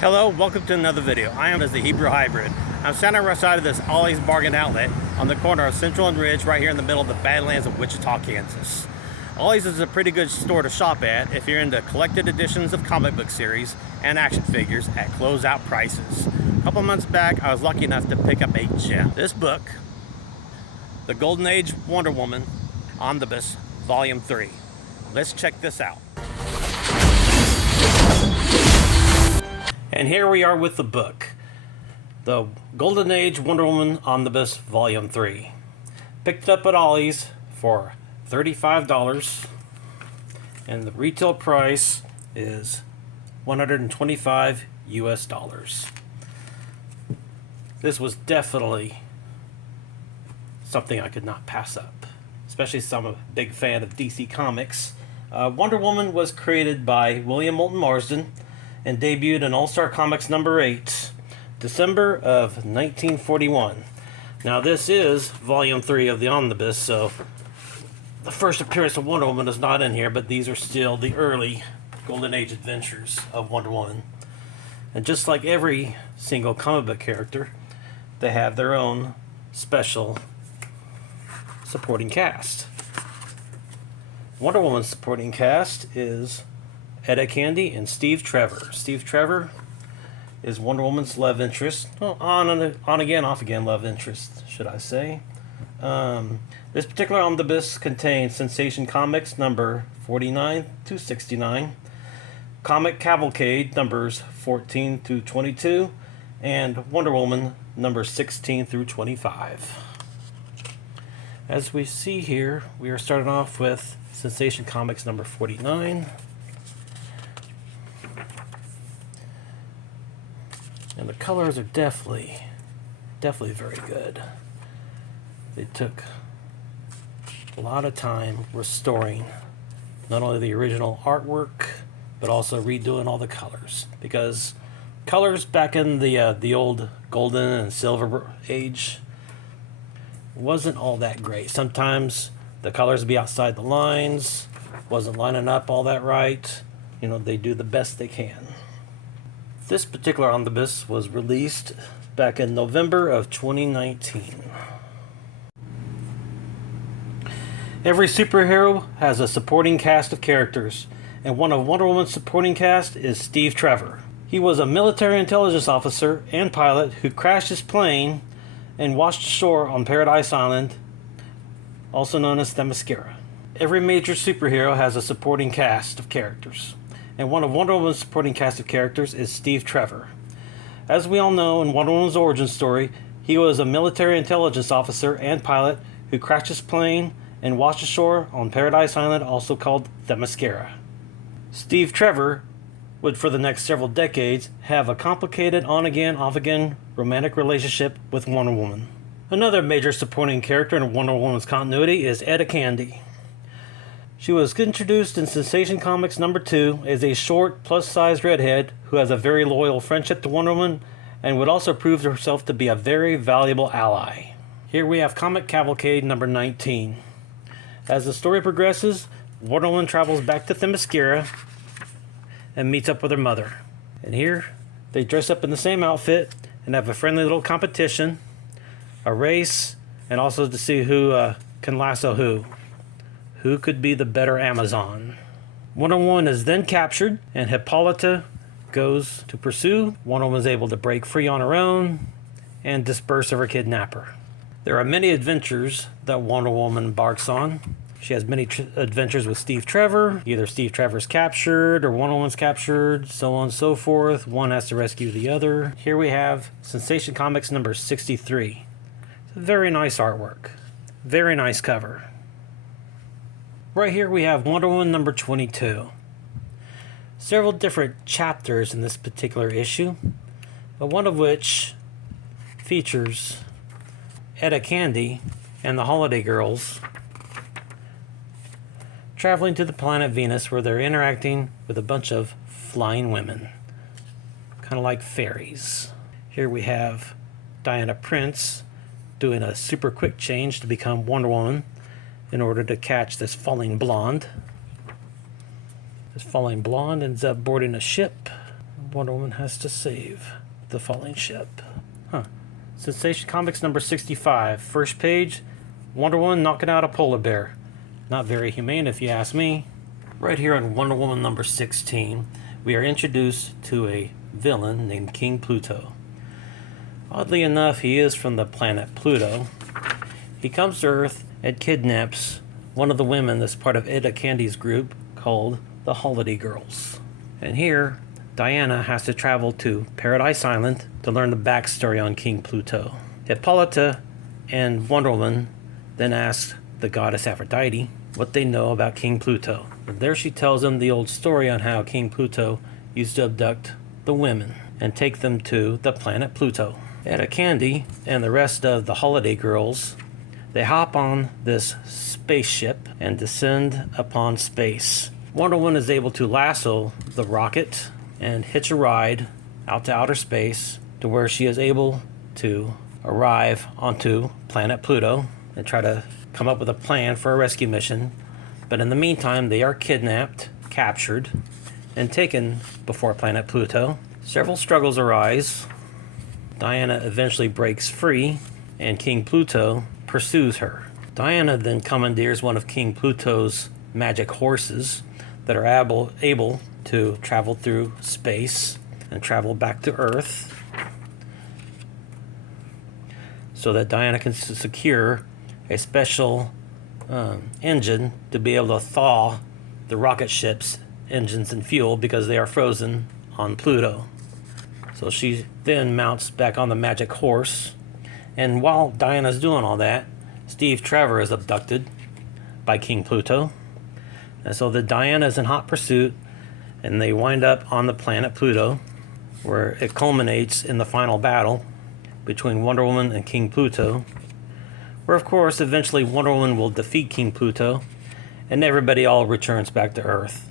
Hello, welcome to another video. I am as the Hebrew Hybrid. I'm standing right side of this Ollies bargain outlet on the corner of Central and Ridge right here in the middle of the Badlands of Wichita, Kansas. Ollies is a pretty good store to shop at if you're into collected editions of comic book series and action figures at closeout prices. A couple months back, I was lucky enough to pick up a gem. This book, The Golden Age Wonder Woman Omnibus Volume 3. Let's check this out. And here we are with the book, The Golden Age Wonder Woman Omnibus Volume 3. Picked it up at Ollies for $35, and the retail price is $125 US. This was definitely something I could not pass up, especially since I'm a big fan of DC Comics. Wonder Woman was created by William Moulton Marsden and debuted in All-Star Comics number 8, December of 1941. Now this is Volume 3 of the Omnibus, so the first appearance of Wonder Woman is not in here, but these are still the early Golden Age adventures of Wonder Woman. And just like every single comic book character, they have their own special supporting cast. Wonder Woman's supporting cast is Etta Candy and Steve Trevor. Steve Trevor is Wonder Woman's love interest. Well, on again, off again love interest, should I say. This particular omnibus contains Sensation Comics number 49 to 69, Comic Cavalcade numbers 14 through 22, and Wonder Woman numbers 16 through 25. As we see here, we are starting off with Sensation Comics number 49. And the colors are definitely very good. They took a lot of time restoring not only the original artwork, but also redoing all the colors. Because colors back in the old golden and silver age wasn't all that great. Sometimes the colors would be outside the lines, wasn't lining up all that right. You know, they do the best they can. This particular omnibus was released back in November of 2019. Every superhero has a supporting cast of characters, and one of Wonder Woman's supporting cast is Steve Trevor. He was a military intelligence officer and pilot who crashed his plane and washed ashore on Paradise Island, also known as Themyscira. Every major superhero has a supporting cast of characters, and one of Wonder Woman's supporting cast of characters is Steve Trevor. As we all know, in Wonder Woman's origin story, he was a military intelligence officer and pilot who crashed his plane and washed ashore on Paradise Island, also called Themyscira. Steve Trevor would, for the next several decades, have a complicated on-again, off-again romantic relationship with Wonder Woman. Another major supporting character in Wonder Woman's continuity is Etta Candy. She was introduced in Sensation Comics number 2 as a short, plus-sized redhead who has a very loyal friendship to Wonder Woman and would also prove herself to be a very valuable ally. Here we have Comic Cavalcade number 19. As the story progresses, Wonder Woman travels back to Themyscira and meets up with her mother. And here, they dress up in the same outfit and have a friendly little competition, a race, and also to see who can lasso who. Who could be the better Amazon? Wonder Woman is then captured, and Hippolyta goes to pursue. Wonder Woman is able to break free on her own and disperse of her kidnapper. There are many adventures that Wonder Woman embarks on. She has many adventures with Steve Trevor. Either Steve Trevor's captured or Wonder Woman's captured, so on and so forth. One has to rescue the other. Here we have Sensation Comics number 63. It's a very nice artwork. Very nice cover. Right here we have Wonder Woman number 22. Several different chapters in this particular issue, but one of which features Etta Candy and the Holiday Girls traveling to the planet Venus, where they're interacting with a bunch of flying women, kind of like fairies. Here we have Diana Prince doing a super quick change to become Wonder Woman in order to catch this falling blonde. This falling blonde ends up boarding a ship Wonder Woman has to save the falling ship. Huh. Sensation Comics number 65. First page, Wonder Woman knocking out a polar bear. Not very humane if you ask me. Right here in Wonder Woman number 16, we are introduced to a villain named King Pluto. Oddly enough, he is from the planet Pluto. He comes to Earth and kidnaps one of the women that's part of Etta Candy's group called the Holiday Girls. And here, Diana has to travel to Paradise Island to learn the backstory on King Pluto. Hippolyta and Wonder Woman then ask the goddess Aphrodite what they know about King Pluto. And there she tells them the old story on how King Pluto used to abduct the women and take them to the planet Pluto. Etta Candy and the rest of the Holiday Girls, they hop on this spaceship and descend upon space. Wonder Woman is able to lasso the rocket and hitch a ride out to outer space to where she is able to arrive onto planet Pluto and try to come up with a plan for a rescue mission. But in the meantime, they are kidnapped, captured, and taken before planet Pluto. Several struggles arise. Diana eventually breaks free, and King Pluto pursues her. Diana then commandeers one of King Pluto's magic horses that are able to travel through space and travel back to Earth so that Diana can secure a special engine to be able to thaw the rocket ship's engines and fuel because they are frozen on Pluto. So she then mounts back on the magic horse, and while Diana's doing all that, Steve Trevor is abducted by King Pluto. And so the Diana is in hot pursuit, and they wind up on the planet Pluto, where it culminates in the final battle between Wonder Woman and King Pluto, where of course eventually Wonder Woman will defeat King Pluto, and everybody all returns back to Earth.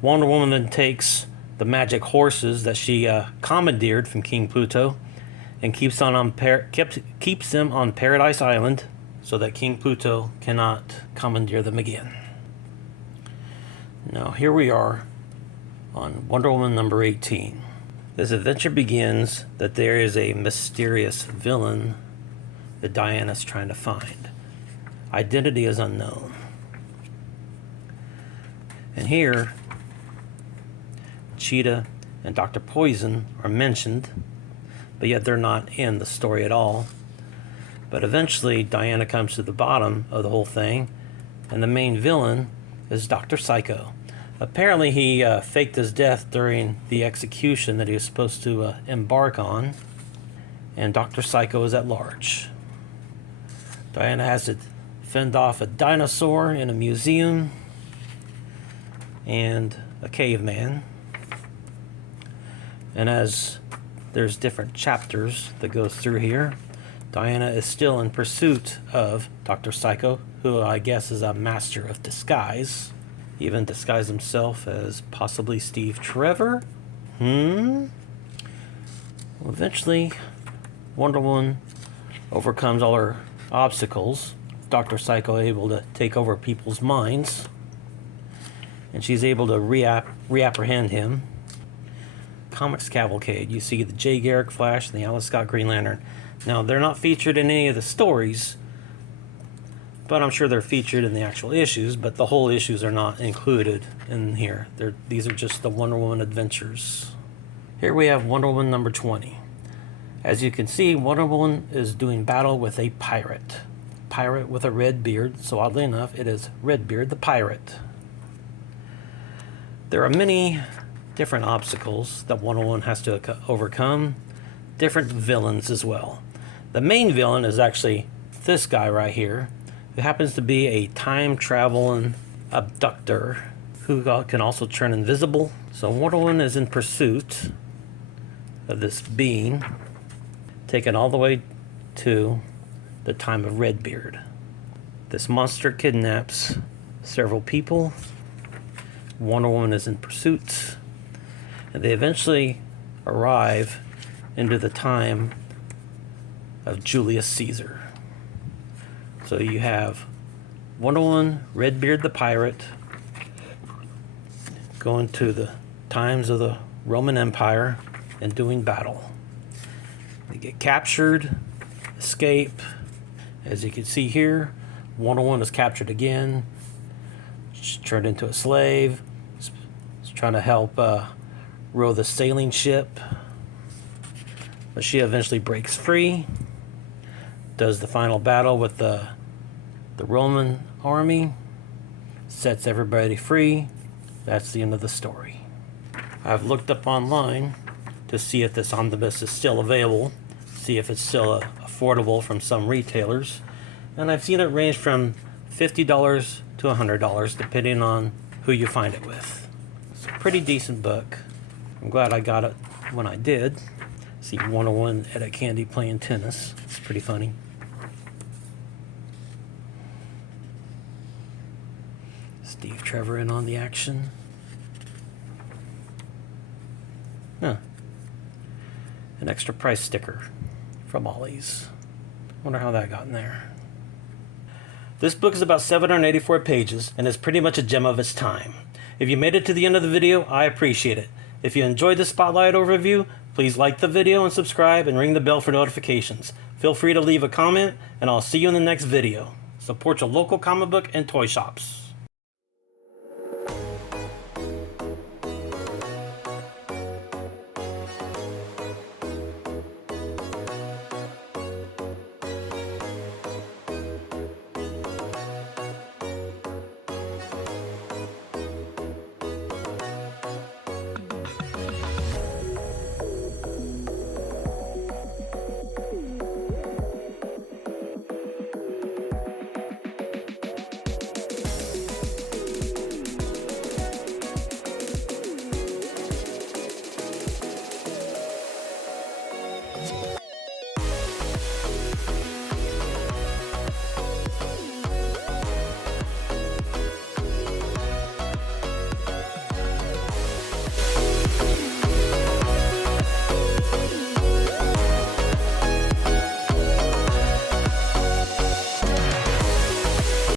Wonder Woman then takes the magic horses that she commandeered from King Pluto and keeps them on Paradise Island so that King Pluto cannot commandeer them again. Now here we are on Wonder Woman number 18. This adventure begins that there is a mysterious villain that Diana's trying to find. Identity is unknown. And here, Cheetah and Dr. Poison are mentioned, but yet they're not in the story at all. But eventually Diana comes to the bottom of the whole thing, and the main villain is Dr. Psycho. Apparently he faked his death during the execution that he was supposed to embark on, and Dr. Psycho is at large. Diana has to fend off a dinosaur in a museum and a caveman. And as there's different chapters that goes through here, Diana is still in pursuit of Dr. Psycho, who I guess is a master of disguise. He even disguised himself as possibly Steve Trevor. Well, eventually, Wonder Woman overcomes all her obstacles. Dr. Psycho able to take over people's minds, and she's able to reapprehend him. Comics Cavalcade. You see the Jay Garrick Flash and the Alice Scott Green Lantern. Now, they're not featured in any of the stories, but I'm sure they're featured in the actual issues, but the whole issues are not included in here. These are just the Wonder Woman adventures. Here we have Wonder Woman number 20. As you can see, Wonder Woman is doing battle with a pirate. Pirate with a red beard, so oddly enough, it is Redbeard the Pirate. There are many different obstacles that Wonder Woman has to overcome, different villains as well. The main villain is actually this guy right here, who happens to be a time-traveling abductor who can also turn invisible. So Wonder Woman is in pursuit of this being, taken all the way to the time of Redbeard. This monster kidnaps several people. Wonder Woman is in pursuit, and they eventually arrive into the time of Julius Caesar. So you have Wonder Woman, Redbeard the Pirate, going to the times of the Roman Empire and doing battle. They get captured, escape. As you can see here, 101 is captured again. She's turned into a slave. She's trying to help row the sailing ship. But she eventually breaks free. Does the final battle with the Roman army. Sets everybody free. That's the end of the story. I've looked up online to see if this omnibus is still available, see if it's still affordable from some retailers, and I've seen it range from $50 to $100 depending on who you find it with. It's a pretty decent book. I'm glad I got it when I did. See 101 Etta Candy playing tennis. It's pretty funny. Steve Trevor in on the action. Huh. An extra price sticker from Ollies. Wonder how that got in there. This book is about 784 pages and is pretty much a gem of its time. If you made it to the end of the video, I appreciate it. If you enjoyed this spotlight overview, please like the video and subscribe and ring the bell for notifications. Feel free to leave a comment and I'll see you in the next video. Support your local comic book and toy shops.